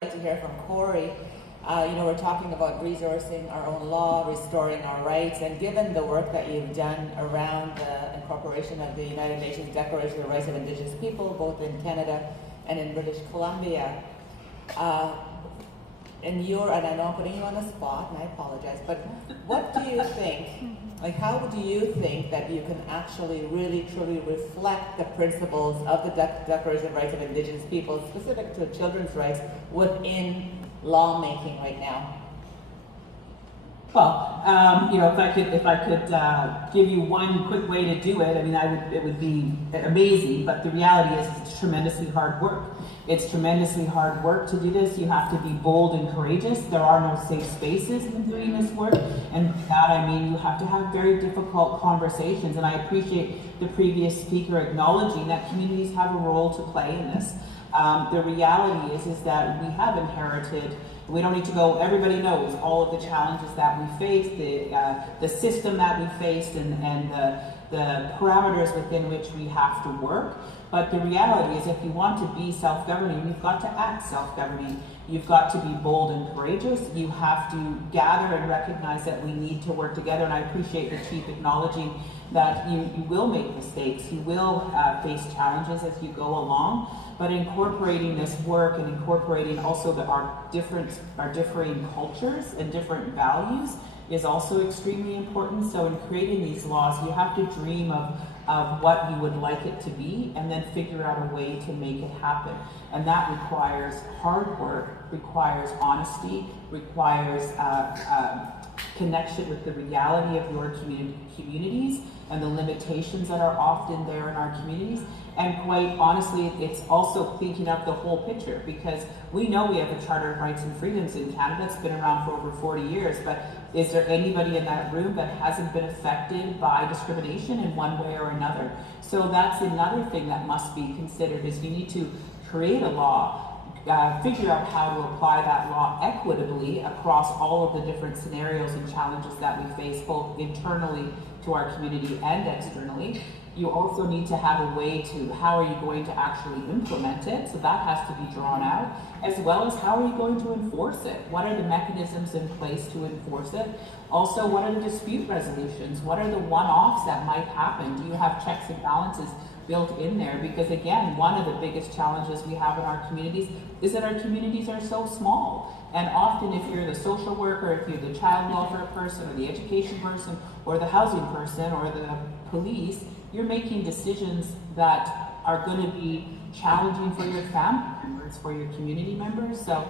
To hear from Corey. We're talking about resourcing our own law, restoring our rights, and given the work that you've done around the incorporation of the United Nations Declaration of the Rights of Indigenous People, both in Canada and in British Columbia, and I know I'm putting you on the spot, and I apologize, but what do you think, how do you think that you can actually really truly reflect the principles of the Declaration of Rights of Indigenous People, specific to children's rights, within lawmaking right now? Well, if I could give you one quick way to do it, it would be amazing. But the reality is, it's tremendously hard work. It's tremendously hard work to do this. You have to be bold and courageous. There are no safe spaces in doing this work, and by that I mean you have to have very difficult conversations. And I appreciate the previous speaker acknowledging that communities have a role to play in this. The reality is that we have inherited. We don't need to go, everybody knows all of the challenges that we face, the system that we faced, and the parameters within which we have to work. But the reality is, if you want to be self-governing, you've got to act self-governing. You've got to be bold and courageous. You have to gather and recognize that we need to work together. And I appreciate the Chief acknowledging that you will make mistakes. You will face challenges as you go along. But incorporating this work and incorporating also our differing cultures and different values is also extremely important. So in creating these laws, you have to dream of what you would like it to be, and then figure out a way to make it happen. And that requires hard work, requires honesty, requires connection with the reality of your communities and the limitations that are often there in our communities. And quite honestly, it's also thinking of the whole picture, because we know we have a Charter of Rights and Freedoms in Canada. It's been around for over 40 years, but is there anybody in that room that hasn't been affected by discrimination in one way or another? So that's another thing that must be considered, is you need to create a law, figure out how to apply that law equitably across all of the different scenarios and challenges that we face, both internally to our community and externally. You also need to have a way to, how are you going to actually implement it? So that has to be drawn out, as well as how are you going to enforce it? What are the mechanisms in place to enforce it? Also, what are the dispute resolutions? What are the one-offs that might happen? Do you have checks and balances built in there? Because again, one of the biggest challenges we have in our communities is that our communities are so small. And often, if you're the social worker, if you're the child welfare person, or the education person, or the housing person, or the police, you're making decisions that are going to be challenging for your family members, for your community members. So